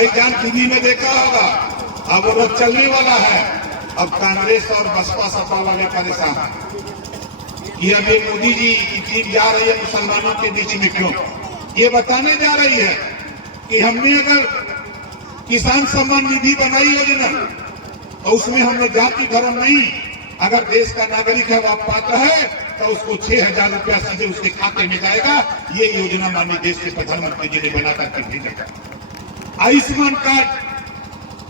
भाईजान टीवी में देखा होगा, अब वो लोग चलने वाला है। अब कांग्रेस और बसपा सपा वाले परेशान हैं कि अब ये मोदी जी की टीम जा रही है मुसलमानों के बीच में क्यों? ये बताने जा रही है कि हमने अगर किसान सम्मान निधि बनाई योजना तो उसमें हमने जाति धर्म नहीं, अगर देश का नागरिक है वह पात्र है तो उसको 6,000 रुपया सीधे उसके खाते में जाएगा। ये योजना माननीय देश के प्रधानमंत्री जी ने बना करके भेजा। आयुष्मान कार्ड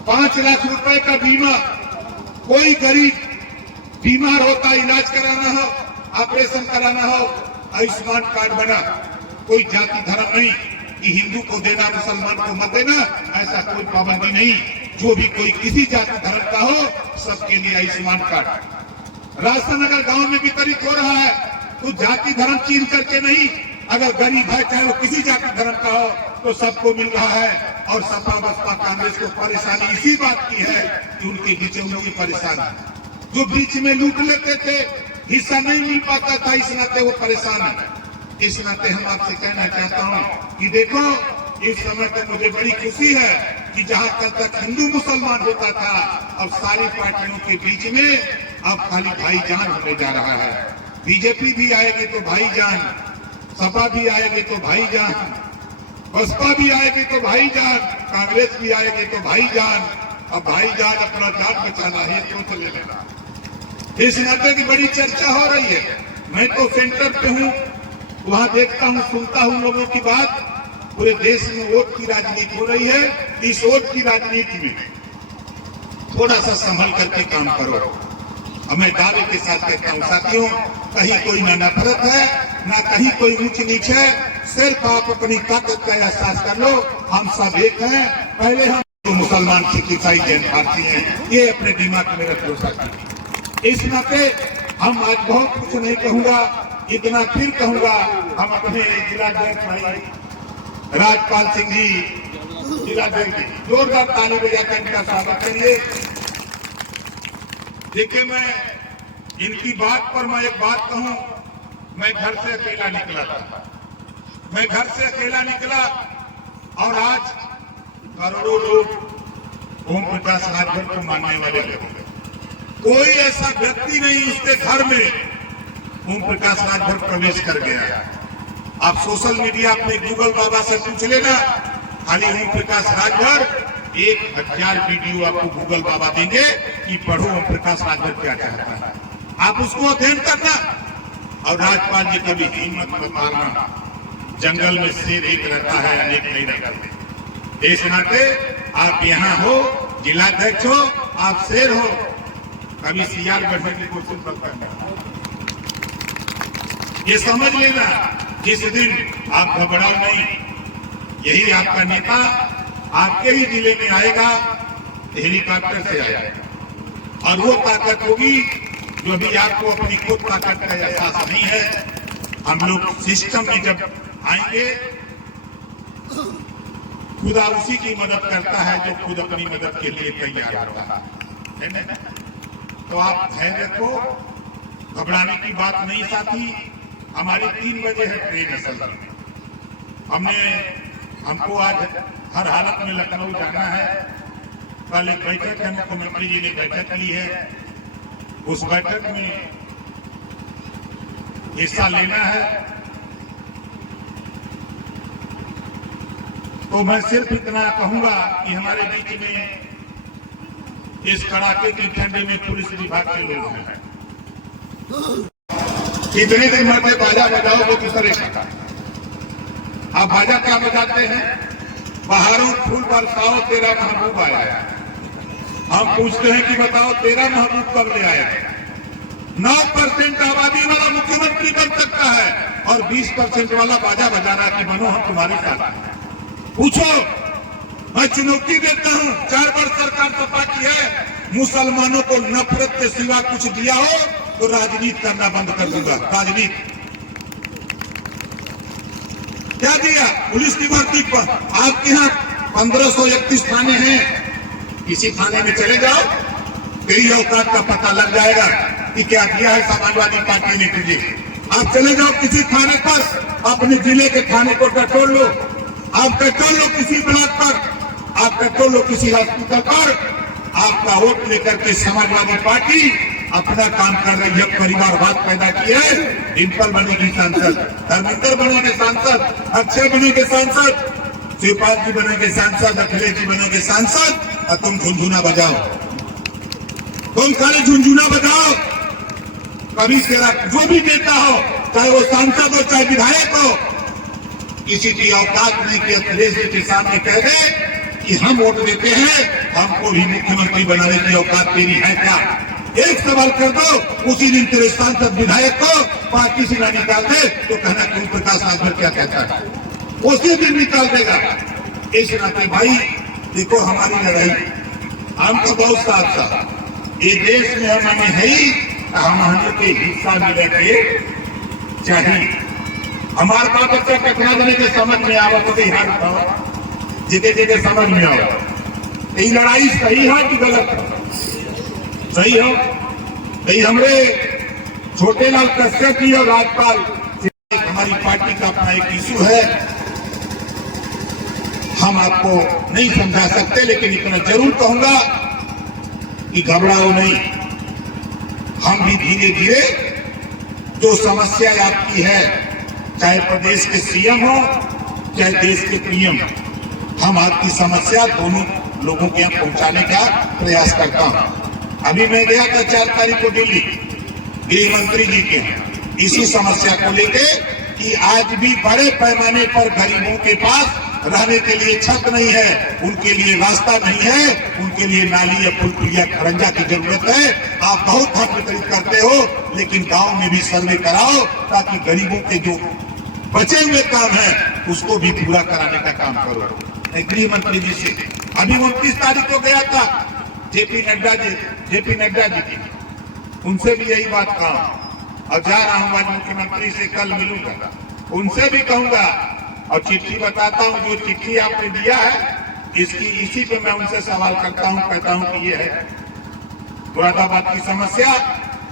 5 लाख रुपए का बीमा, कोई गरीब बीमार होता, इलाज कराना हो, ऑपरेशन कराना हो, आयुष्मान कार्ड बना। कोई जाति धर्म नहीं कि हिंदू को देना मुसलमान को मत देना, ऐसा कोई पाबंदी नहीं। जो भी कोई किसी जाति धर्म का हो सबके लिए आयुष्मान कार्ड। राशन अगर गांव में वितरित हो रहा है तो जाति धर्म चीन करके नहीं, अगर गरीब है चाहे वो किसी जाति धर्म का हो तो सबको मिल रहा है। और सपा बसपा कांग्रेस को परेशानी इसी बात की है कि उनके बीचों की परेशानी है। जो बीच में लूट लेते थे, हिस्सा नहीं मिल पाता था, इस नाते वो परेशान है। इस नाते हम आपसे कहना चाहता हूं कि देखो, इस समय तो मुझे बड़ी खुशी है कि जहां कल तक हिंदू मुसलमान होता था, अब सारी पार्टियों के बीच में अब खाली भाईजान होने जा रहा है। बीजेपी भी आएगी तो भाईजान, सपा भी आएगी तो भाईजान, बसपा भी आएगी तो भाईजान, कांग्रेस भी आएगी तो भाईजान। अब भाईजान अपना जान बचाना है तो चले लेना। इस नाते की बड़ी चर्चा हो रही है। मैं तो सेंटर पे हूँ, वहां देखता हूँ, सुनता हूँ लोगों की बात। पूरे देश में वोट की राजनीति हो रही है। इस वोट की राजनीति में थोड़ा सा संभल करके काम करो। मैं दावे के साथ कहता हूँ साथियों, कहीं कोई ना नफरत है, ना कहीं कोई ऊंच नीच है। सिर्फ आप अपनी ताकत का एहसास कर लो। हम सब एक हैं। पहले हम तो मुसलमान, सिख, ईसाई, जैन, भारतीय हैं, ये अपने दिमाग में रख लो साथियों। इस नाते हम आज बहुत कुछ नहीं कहूंगा, इतना फिर कहूंगा, हम अपने जिलाध्यक्ष भाई राजपाल सिंह जी, जिलाध्यक्ष जी, जोरदार ताली बजाकर इनका स्वागत करिए। देखिए, मैं इनकी बात पर मैं एक बात कहूं, मैं घर से अकेला निकला था। मैं घर से अकेला निकला और आज करोड़ों लोग ओम प्रकाश राजभर को मानने वाले लोग। कोई ऐसा व्यक्ति नहीं उसके घर में ओम प्रकाश राजभर प्रवेश कर गया। आप सोशल मीडिया अपने गूगल बाबा से पूछ लेना, खाली ओम प्रकाश राजभर 1,000 वीडियो आपको गूगल बाबा देंगे कि पढ़ो ओम प्रकाश राजभर क्या कहता है। आप उसको अध्ययन करना। और राज्यपाल जी कभी हिम्मत मत मारना, जंगल में शेर एक रहता है, अनेक नहीं रहते। इस नाते आप यहाँ हो, जिलाध्यक्ष हो, आप शेर हो, कभी सियार बैठने की कोशिश मत करना। ये समझ लेना, जिस दिन आप घबराओ नहीं, यही आपका नेता आपके ही जिले में आएगा, हेलीकॉप्टर से आएगा। और वो ताकत होगी जो भी आपको अपनी खुद ताकत का एहसास नहीं है। हम लोग सिस्टम में जब आएंगे, खुदा उसी की मदद करता है जो खुद अपनी मदद के लिए तैयार होता है। तो आप धैर्य रखो, घबराने की बात नहीं साथी। हमारी 3 बजे है ट्रेन असल में। हमको आज हर हालत में लखनऊ जाना है। कल एक बैठक है, मुख्यमंत्री जी ने बैठक ली है, उस बैठक में हिस्सा लेना है। तो मैं सिर्फ इतना कहूंगा कि हमारे बीच में इस कड़ाके की ठंडी में पुलिस विभाग के लोग हैं। कितने दिन मरते बाजा बजाओ वो दूसरे का। आप बाजा क्या बजाते हैं? बाहरों फूल बरसाओ तेरा महबूब आया। हम पूछते हैं कि बताओ तेरा महबूब कब ले आया? 9% आबादी वाला मुख्यमंत्री बन सकता है और 20% वाला बाजा बजाना कि बनो हम तुम्हारे साथ। पूछो, मैं चुनौती देता हूं। 4 वर्ष सरकार सपा की है, मुसलमानों को नफरत के सिवा कुछ दिया हो तो राजनीति करना बंद कर दूंगा। राजनीति क्या दिया? पुलिस की भर्ती पर आपके यहाँ 1531 थाने हैं। किसी थाने में चले जाओ, तेरी औकात का पता लग जाएगा कि क्या दिया है समाजवादी पार्टी ने तुझे। आप चले जाओ किसी थाने पर, अपने जिले के थाने को टटोल लो। आप टटोल लो किसी ब्लॉक पर, आप पेट्रोल लो किसी हॉस्पिटल पर, आपका वोट लेकर के समाजवादी पार्टी अपना काम कर रही है, परिवारवाद पैदा किया है। डिम्पल बनेगी सांसद, धर्मेंद्र बनेंगे सांसद, अक्षय बनेंगे सांसद, शिवपाल जी बनेंगे सांसद, अखिलेश जी बनेंगे सांसद, और तुम झुनझुना बजाओ, तुम खाली झुनझुना बजाओ। कभी तेरा जो भी नेता हो, चाहे वो सांसद हो चाहे विधायक हो, किसी की औकात नहीं कि अखिलेश जी के सामने कह दे कि हम वोट देते हैं, हमको भी मुख्यमंत्री बनाने की औकात तेरी है क्या? एक सवाल कर दो, उसी दिन तेरे सांसद विधायक को पार्टी से ना निकाल दे तो कहना कि प्रकाश राजभर क्या कहता है, उसी दिन निकाल देगा। इस नाते भाई देखो, हमारी लड़ाई हम तो बहुत साथ साथ ये देश में हमारे है ही, हमारे के हिस्सा मिले के चाहिए। हमारे बात बच्चा टकरा देने के समझ में आवत जितने जगह समझ में आओ, ये लड़ाई सही है कि गलत है? सही हो भाई। हमरे छोटे लाल कश्यप जी और राजपाल हमारी पार्टी का अपना एक इशू है, हम आपको नहीं समझा सकते, लेकिन इतना जरूर कहूंगा कि घबराओ नहीं। हम भी धीरे धीरे जो समस्या आपकी है, चाहे प्रदेश के सीएम हो चाहे देश के पीएम, हम आपकी समस्या दोनों लोगों के यहाँ पहुंचाने का प्रयास करता हूं। अभी मैं गया था 4 तारीख को दिल्ली गृह मंत्री जी के यहाँ इसी समस्या को लेके कि आज भी बड़े पैमाने पर गरीबों के पास रहने के लिए छत नहीं है, उनके लिए रास्ता नहीं है, उनके लिए नाली या पुल या खरंजा की जरूरत है। आप बहुत धन वितरित करते हो, लेकिन गांव में भी सर्वे कराओ ताकि गरीबों के जो बचे हुए काम है उसको भी पूरा कराने का काम करो। गृह मंत्री जी से अभी 29 तारीख को गया था जेपी नड्डा जी की, उनसे भी यही बात कहा और जा रहा हूं आज मुख्यमंत्री से कल मिलूंगा, उनसे भी कहूंगा और चिट्ठी बताता हूं। जो चिट्ठी आपने दिया है इसी पे मैं उनसे सवाल करता हूं, कहता हूं कि ये है मुरादाबाद की समस्या।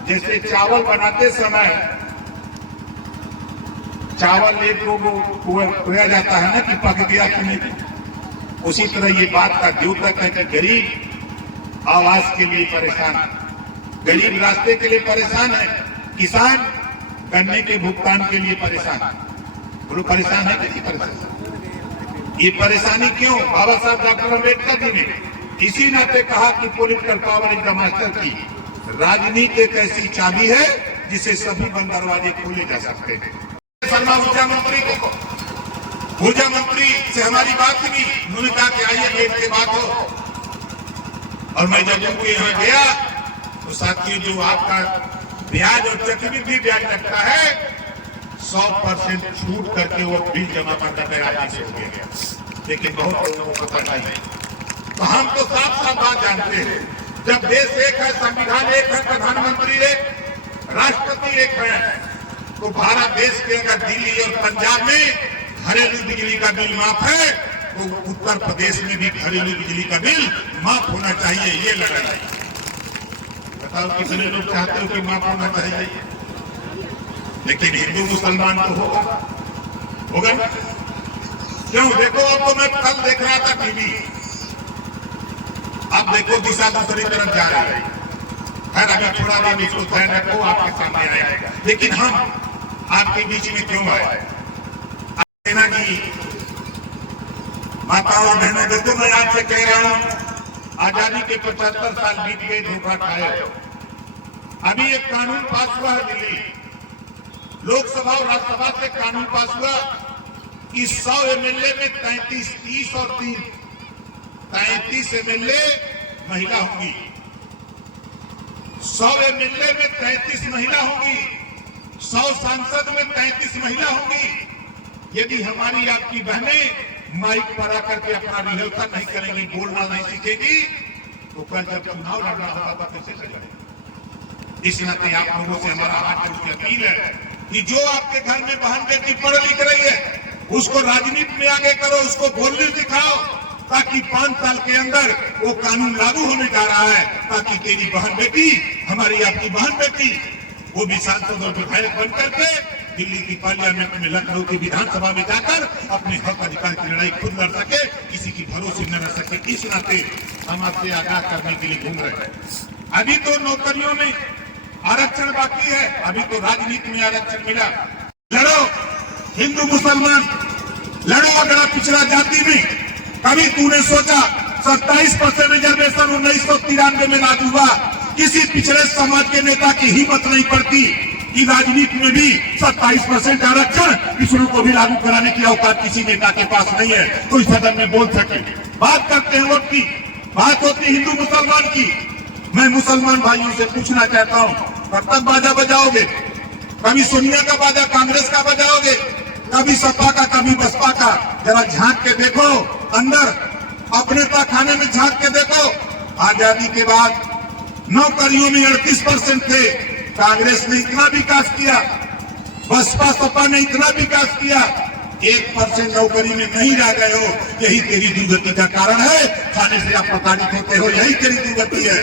जैसे चावल बनाते समय चावल एक खोया जाता है ना कि पक गया कि नहीं, उसी तरह ये बात का द्योतक है कि गरीब आवास के लिए परेशान है, गरीब रास्ते के लिए परेशान है, किसान गन्ने के भुगतान के लिए परेशान है। बोलो परेशान है कि नहीं परेशान? ये परेशानी क्यों? बाबा साहब डॉक्टर अम्बेडकर जी ने इसी नाते कहा कि political power is the master की, राजनीति एक ऐसी चाबी है जिसे सभी बंद दरवाजे खोले जा सकते हैं। शर्मा ऊर्जा मंत्री से हमारी बात हुई, उन्होंने कहा कि आइए बैठ के बात हो। और मैं जब उनके यहाँ गया तो साथियों, जो आपका ब्याज और चक्रवृद्धि ब्याज लगता है 100% छूट करके वो बिल जमा करना तैयारी से हो गया, लेकिन बहुत लोगों को पता नहीं। तो हम तो साफ साफ बात जानते हैं, जब देश एक है, संविधान एक है, प्रधानमंत्री एक, राष्ट्रपति एक है, तो भारत देश के अगर दिल्ली और पंजाब में घरेलू बिजली का बिल माफ है तो उत्तर प्रदेश में भी घरेलू बिजली का बिल माफ होना चाहिए। ये लड़ाई बताओ कितने लोग चाहते हो कि माफ होना चाहिए? लेकिन हिंदू मुसलमान तो होगा ना? क्यों? देखो, अब तो मैं कल देख रहा था टीवी, अब देखो दिशा दूसरी तरफ जा रही है। खैर अगर थोड़ा देर इसको ध्यान रखो, आपके सामने आएगा। लेकिन हम आपके बीच में क्यों आए? सेना की माता और बहनों, देखो मैं आपसे कह रहा हूं, आजादी के 75 साल बीत गए, धोखा खाए। अभी एक कानून पास हुआ है दिल्ली लोकसभा और राज्यसभा से कानून पास हुआ कि 100 एमएलए में 33, 30 और 3, 33 एमएलए महिला होंगी, 100 एमएलए में 33 महिला होंगी, 100 सांसद में 33 महिला होंगी। यदि हमारी आपकी बहनें माइक पर आकर के अपना रिहर्सल नहीं करेंगी, बोलना नहीं सीखेगी, तो कल जब चुनाव लड़ना होगा तो कैसे लड़ेंगे? इस नाते आप लोगों से हमारा हाथ जोड़ के अपील है कि जो आपके घर में बहन बेटी पढ़ लिख रही है, उसको राजनीति में आगे करो, उसको बोलने सिखाओ, ताकि 5 साल के अंदर वो कानून लागू होने जा रहा है, ताकि तेरी बहन बेटी, हमारी आपकी बहन बेटी, वो भी सांसद और विधायक बन करके दिल्ली की पार्लियामेंट में, लखनऊ की विधानसभा में जाकर अपने हक अधिकार की लड़ाई खुद लड़ सके, किसी की भरोसे न रह सके। इस नाते हम आपसे आगाह करने के लिए घूम रहे हैं। अभी तो नौकरियों में आरक्षण बाकी है, अभी तो राजनीति में आरक्षण मिला। लड़ो हिंदू मुसलमान, लड़ो अगर पिछड़ा जाति में। कभी तूने सोचा 27% रिजर्वेशन 1993 में लागू हुआ, किसी पिछड़े समाज के नेता की हिम्मत नहीं पड़ती कि राजनीति में भी 27% आरक्षण पिछड़ों को भी लागू कराने की औकात किसी नेता के पास नहीं है, कोई सदन में बोल सके। बात करते हैं वोट की, बात होती हिंदू मुसलमान की। मैं मुसलमान भाइयों से पूछना चाहता हूं, कब तक बाजा बजाओगे? कभी सोनिया का बाजा कांग्रेस का बजाओगे, कभी सपा का, कभी बसपा का? जरा झांक के देखो अंदर, अपने खाने में झांक के देखो। आजादी के बाद नौकरियों में 38% थे, कांग्रेस ने इतना विकास किया, बसपा सपा ने इतना विकास किया, 1% नौकरी में नहीं रह गए हो। यही तेरी दुर्गति का कारण है, खाने से आप प्रताड़ित होते हो, यही तेरी दुर्गति है।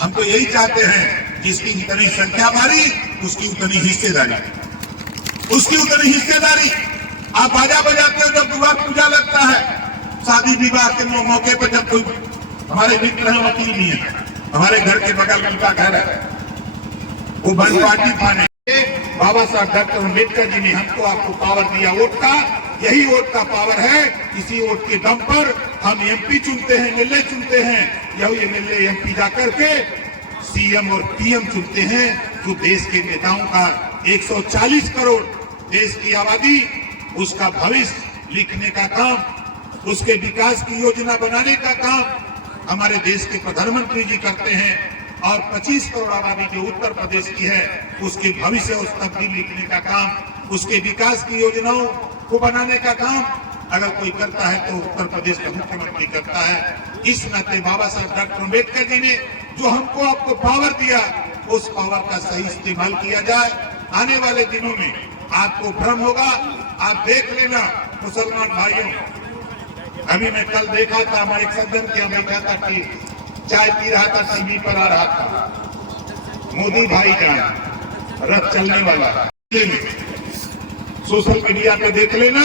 हम तो यही चाहते हैं, जिसकी उतनी संख्या भारी उसकी उतनी हिस्सेदारी, उसकी उतनी हिस्सेदारी। आप बाजा बजाते हो जब दुआ पूजा लगता है, शादी विवाह के मौके पर, जब कोई हमारे मित्र हैं, वकील भी है, हमारे घर के बगल में उनका घर है, वो बड़ी पार्टी थाने। बाबा साहब डॉक्टर अम्बेडकर जी ने हमको आपको पावर दिया वोट का, यही वोट का पावर है। इसी वोट के दम पर हम एमपी चुनते हैं, एमएलए चुनते हैं, यही एमएलए एमपी जाकर के सीएम और पीएम चुनते हैं, जो देश के नेताओं का 140 करोड़ देश की आबादी, उसका भविष्य लिखने का काम, उसके विकास की योजना बनाने का काम हमारे देश के प्रधानमंत्री जी करते हैं। और 25 करोड़ आबादी जो उत्तर प्रदेश की है, उसके भविष्य उस तब्दील लिखने का काम, उसके विकास की योजनाओं को बनाने का काम अगर कोई करता है तो उत्तर प्रदेश का मुख्यमंत्री करता है। इस नाते बाबा साहब डॉक्टर अम्बेडकर जी ने जो हमको आपको पावर दिया, उस पावर का सही इस्तेमाल किया जाए। आने वाले दिनों में आपको भ्रम होगा, आप देख लेना मुसलमान भाइयों। अभी मैं कल देखा था, हमारे एक सज्जन के बैठा था कि चाय पी रहा था, टीवी पर आ रहा था मोदी भाई का रथ चलने वाला, सोशल मीडिया पे देख लेना।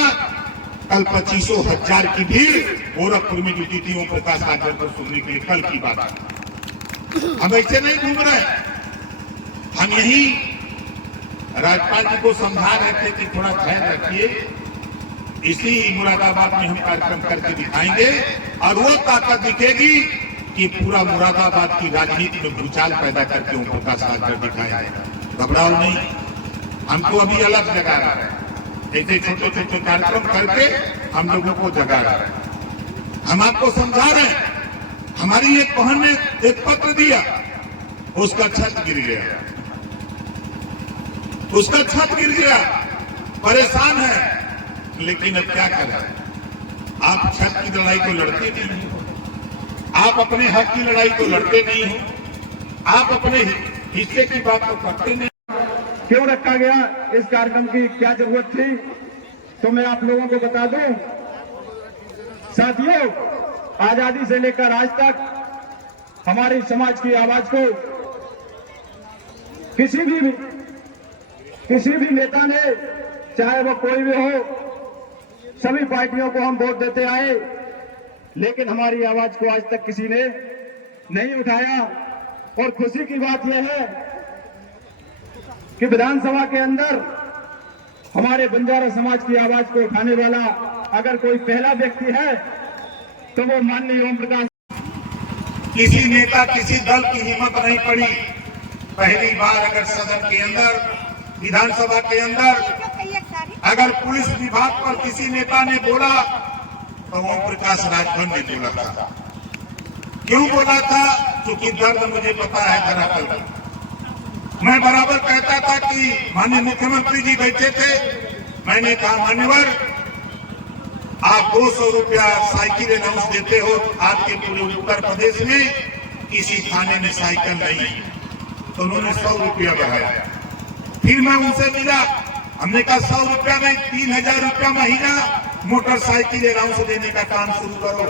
कल 25,000 की भीड़ गोरखपुर में जुटी थी ओम प्रकाश राजभर पर सुनने के लिए। कल की बात है, हम ऐसे नहीं घूम रहे। हम यही राज्यपाल जी को समझा रहे थे कि थोड़ा धैर्य रखिए, इसी मुरादाबाद में हम कार्यक्रम करके दिखाएंगे और वो ताकत दिखेगी कि पूरा मुरादाबाद की राजनीति में भूचाल पैदा करके ओम प्रकाश राजभर दिखाया है। घबराओ नहीं, हमको अभी अलग जगा रहा है, ऐसे छोटे छोटे कार्यक्रम करके हम लोगों को जगा रहा है। हम आपको समझा रहे हैं। हमारी एक बहन ने एक पत्र दिया, उसका छत गिर गया, उसका छत गिर गया, परेशान है, लेकिन अब क्या करें? आप छत की लड़ाई को लड़ते नहीं हो, आप अपने हक की लड़ाई को लड़ते नहीं हो, आप अपने हिस्से की बात को करते नहीं। क्यों रखा गया, इस कार्यक्रम की क्या जरूरत थी, तो मैं आप लोगों को बता दूं। साथियों, आजादी से लेकर आज तक हमारे समाज की आवाज को किसी भी नेता ने, चाहे वो कोई भी हो, सभी पार्टियों को हम वोट देते आए, लेकिन हमारी आवाज को आज तक किसी ने नहीं उठाया। और खुशी की बात यह है कि विधानसभा के अंदर हमारे बंजारा समाज की आवाज को उठाने वाला अगर कोई पहला व्यक्ति है तो वो माननीय ओम प्रकाश। किसी नेता, किसी दल की हिम्मत नहीं पड़ी। पहली बार अगर सदन के अंदर, विधानसभा के अंदर अगर पुलिस विभाग पर किसी नेता ने बोला तो ओम प्रकाश राजभर ने बोला था। क्यों बोला था? क्योंकि दर्द मुझे पता है धरातल का। मैं बराबर कहता था कि माननीय मुख्यमंत्री जी बैठे थे, मैंने कहा मान्यवर आप 200 रुपया साइकिल अनाउंस देते हो, आपके पूरे उत्तर प्रदेश में किसी थाने में साइकिल नहीं, तो उन्होंने 100 रुपया बढ़ाया। फिर मैं उनसे मिला, हमने कहा 100 रुपया में 3,000 रुपया महीना मोटरसाइकिल अनाउंस देने का काम शुरू करो,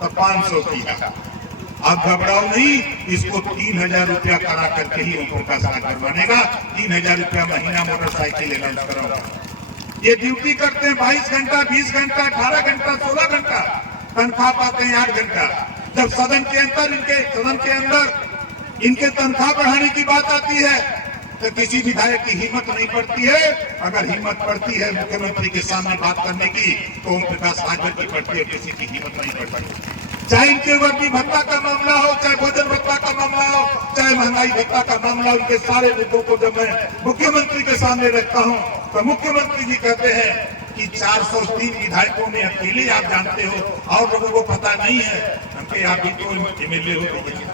तो 500 किया। अब घबराओ नहीं, इसको 3,000 रुपया करा करके ही ओम प्रकाश राजभर बनेगा। 3,000 रुपया महीना मोटरसाइकिल अलाउंस कराऊंगा। ये ड्यूटी करते हैं 22 घंटा, 20 घंटा, 18 घंटा, 16 घंटा, तनख्वाह पाते हैं 8 घंटा। जब सदन के अंदर इनके तनख्वाह बढ़ाने की बात आती है तो किसी विधायक की हिम्मत नहीं पड़ती है। अगर हिम्मत पड़ती है मुख्यमंत्री के सामने बात करने की तो ओम प्रकाश राजभर की पड़ती है, किसी की हिम्मत नहीं पड़ती। चाहे इनके वर्दी भत्ता का मामला हो, चाहे भोजन भत्ता का मामला हो, चाहे महंगाई भत्ता का मामला हो, उनके सारे मुद्दों को जब मैं मुख्यमंत्री के सामने रखता हूं तो मुख्यमंत्री जी कहते हैं कि 403 विधायकों में अकेले आप जानते हो, और लोगों को पता नहीं है। हमके आप भी तो एमएलए हो,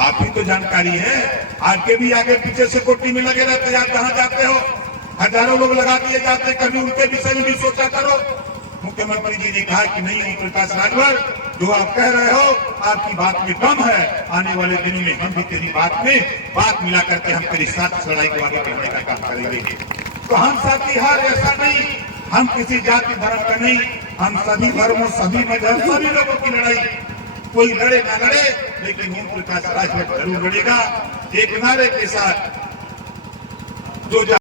आप भी तो जानकारी है। आपके भी आगे पीछे सिक्योरिटी में लगे रहते, आप जहां जाते हो हजारों लोग लगा दिए जाते, कभी उनके विषय में भी सोचा करो। मुख्यमंत्री जी ने कहा कि नहीं ओम प्रकाश राजभर, जो आप कह रहे हो आपकी बात में दम है, आने वाले दिनों में हम भी तेरी बात में बात मिला करके हम तेरी साथ लड़ाई को आगे बढ़ाने का काम करेंगे। तो हम साथी हार ऐसा नहीं, हम किसी जाति धर्म का नहीं, हम सभी धर्मों, सभी मजहब, सभी लोगों की लड़ाई, कोई लड़े ना लड़े, लेकिन ओम प्रकाश राजभर जरूर लड़ेगा एक नारे के साथ। जो